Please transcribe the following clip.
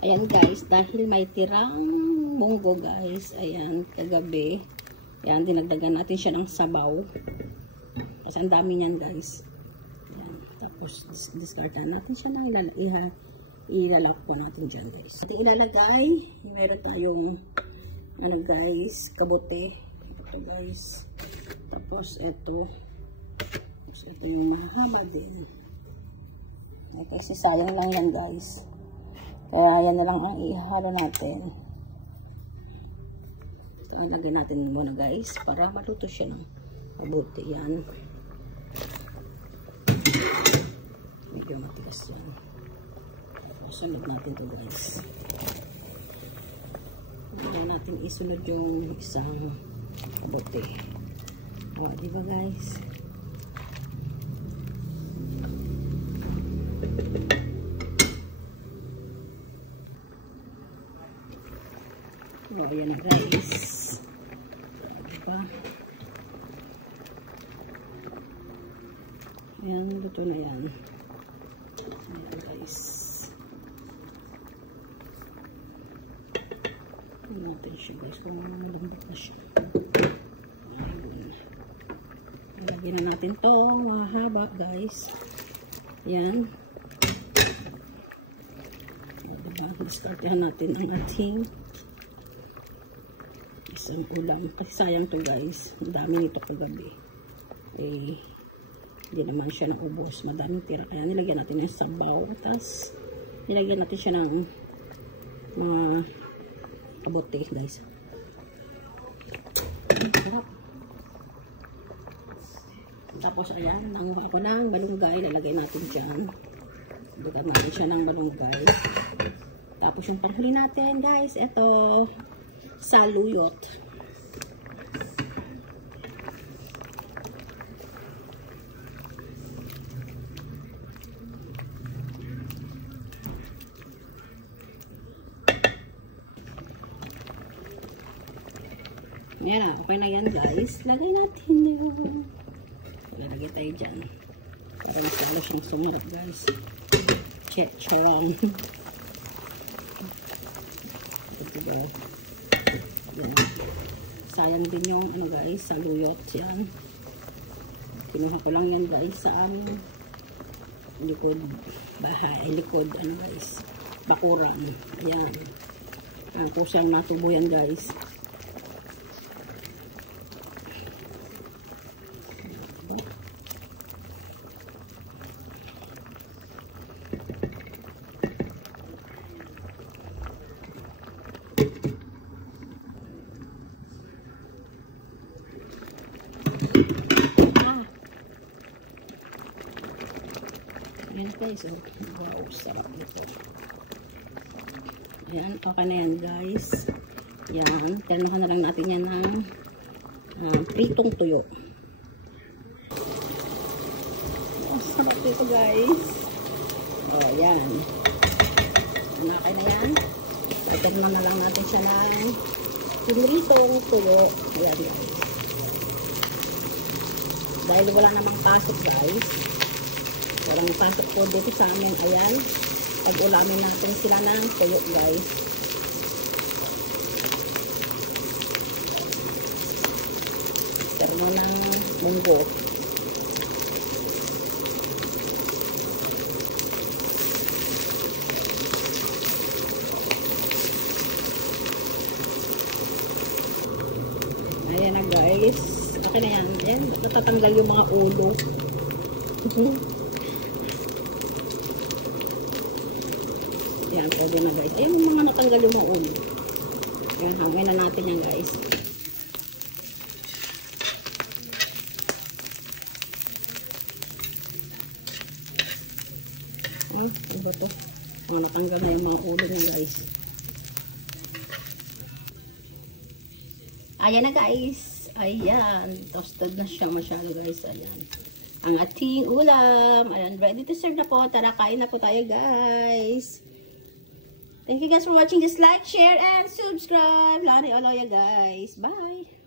Ayan guys, dahil may tirang munggo guys, ayan, kagabi, ayan, dinagdagan natin siya ng sabaw. Kasi ang dami niyan guys. Ayan, tapos discartan natin siya ng ilalak po natin dyan guys. At ilalagay, meron tayong ano guys, kabote. Ito guys. Tapos ito. Tapos ito yung mahaba din. Kasi sayang lang yan guys. Kaya yan na lang ang ihalo natin. Ito lagyan natin muna guys para maluto siya ng mabuti. Yan. Medyo matigas yan. Sunod natin ito guys. Lagyan natin isunod yung isang kabote. O, diba guys? O, ayan na guys. Diba? Ayan, luto na yan. Ayan guys. Ayan natin siya guys. Kung malambot na siya. Ayan. Lagyan na natin to. Mahaba guys. Ayan. Diba? Startihan natin ang ating isang ulam. Kasi sayang to guys. Madami nito kagabi. Eh, hindi naman siya naubos. Madaming tira. Kaya nilagyan natin ng sabaw. Tapos, nilagyan natin siya ng mga kabote guys. Tapos, ayan. Nanguha ko ng balunggay. Lalagay natin dyan. Dugan natin siya ng balunggay. Tapos, yung panghuli natin guys. Ito. Saluyot. Ayan, okay na yan guys. Lagay natin yun. Lagay tayo dyan. Para mas lalo siyang sumarap guys. Charang. Ito ba? Yan. Sayang din yung ano guys, saluyot yan. Kinuha ko lang yan guys sa aming likod bahay, likod ano guys, bakurang. Ayan. Ang kusang natubo yan guys. Ayan guys, wow, sarap nito. Ayan, okay na yan guys. Ayan, ternahan na lang natin yan ng pritong tuyo. Oh, sarap nito guys. Oh, ayan. Okay na yan. Ternahan na lang natin siya ng pritong tuyo. Ayan guys. Dahil wala namang pasok guys. Walang pasok po dito sa amin. Ayan. Pag-ulamin natin sila ng tuyo guys. Termo ng munggo. Ayan na guys. Okay na yan. Ayan. Natatanggal yung mga ulo. Ayan, pwede na guys. Ayan yung mga natanggal yung mga ulo. Ayan, hangay na natin yan guys. Ano ba ito? Mga natanggal na yung mga ulo niya guys. Ayan na guys. Ayan. Toasted na siya masyado guys. Ayan. Ang ating ulam. Ayan, ready to serve na po. Tara, kain na po tayo guys. Thank you guys for watching. Just like, share, and subscribe. Lani Oloya guys. Bye!